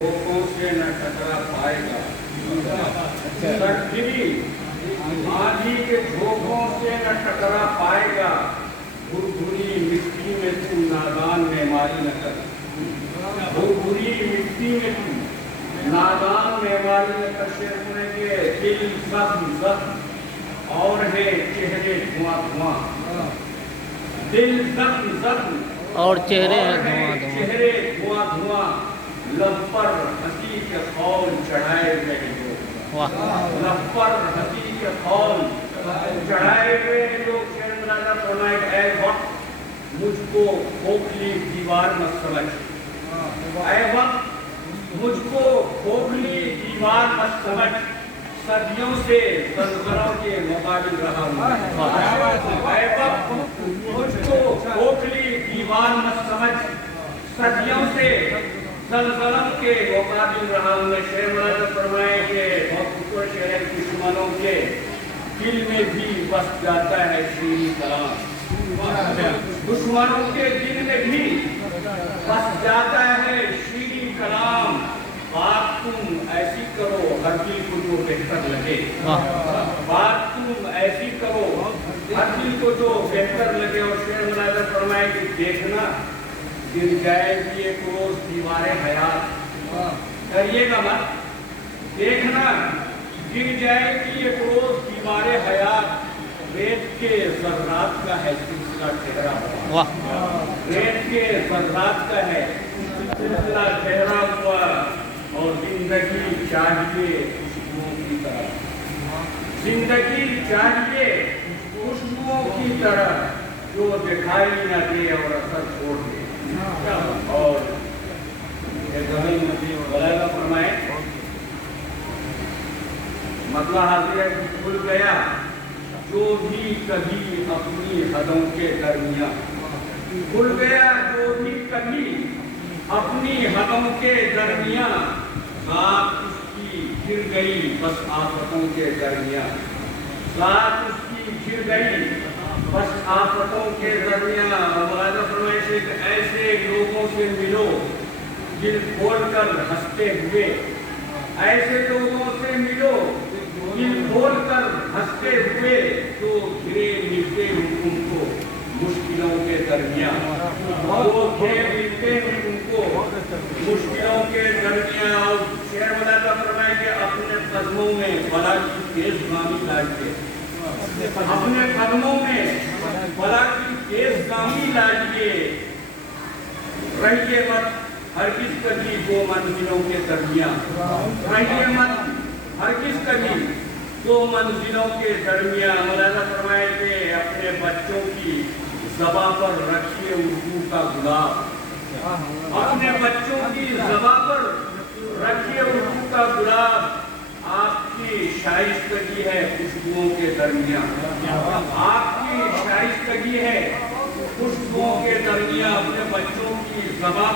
धोखों से न टकरा पाएगा। सटगिरी आंधी के झोंकों से न टकरा पाएगा। भुरभुरी मिट्टी में तू नादान मेमारी न कर। भुरभुरी मिट्टी में तू नादान मेमारी न कर। शेर सुनेंगे, दिल जख्म जख्म और है चेहरे धुआं धुआं। दिल जख्म जख्म और चेहरे हैं धुआं धुआं। चेहरे धुआं धुआं। लब पर हंसी के खौल चढ़ाए हुए लोग। वाह, लब पर हंसी के खौल चढ़ाए हुए लोग। शेर मुलाजा फरमाए, ऐ वक्त मुझको खोखली दीवार मत समझ। ऐ वक्त मुझको खोखली दीवार मत समझ। सदियों से ज़लज़लों के मुकाबिल रहा हूँ। ऐ वक्त मुझको खोखली दीवार मत समझ। सदियों से ज़लज़लों के मुकाबिल रहा हूँ। शेर मुलाजा फरमाए कि बहुत खूबसूरत शेर है। दुश्मनों के दिल में भी बस जाता है शीरी कलाम। दुश्मनों के दिल में भी बस जाता है शीरी कलाम। बात तुम ऐसी करो हर दिल को जो बेहतर लगे। बात तुम ऐसी करो हर दिल को जो बेहतर लगे। और शेर मुलाजा फरमाए कि देखना गिर जाएगी एक रोज दीवारें हयात। करिएगा मत, देखना गिर जाएगी एक रोज दीवारें हयात। रेत के जर्रात का है सिलसिला ठहरा हुआ। रेत के जर्रात का है सिलसिला ठहरा हुआ। और जिंदगी चाहिए खुशबुओं की तरह। जिंदगी चाहिए खुशबुओं की तरह जो दिखाई न दे और असर छोड़ दे। और बलागा फरमाए, मतलब हाजिर है कि भूल गया जो भी कभी अपनी हदों के दरमियां। भूल गया जो भी कभी अपनी हदों के दरमियां। साथ उसकी गिर गई बस आफतों के दरमियां। साथ उसकी गिर गई बस आफतों के दरमियां। ऐसे लोगों से मिलो दिल खोल कर हंसते हुए। ऐसे लोगों से मिलो दिल खोल कर हंसते हुए जो घिरे मिलते हैं उनको मुश्किलों के दरमियां। वो घिरे मिलते हैं उनको मुश्किलों के दरमियां। और शेर मुलाजा फरमाए कि अपने कदमों में बला की तेज़गामी लाइए। अपने कदमों में बला की तेज़गामी लाइए। रहिए मत हरगिज़ कभी दो मंजिलों के दरमियां। रहिए मत हरगिज़ कभी दो मंजिलों के दरमियां। मौलाना फरमाए कि अपने बच्चों की ज़बां पर रखिए उर्दू का गुलाब। अपने बच्चों की ज़बां पर रखिए उर्दू का गुलाब। आपकी शाइस्तगी है खुशबुओं के दरमियां। आपकी शाइस्तगी है खुशबुओं के दरमियां। अपने बच्चों की ज़बां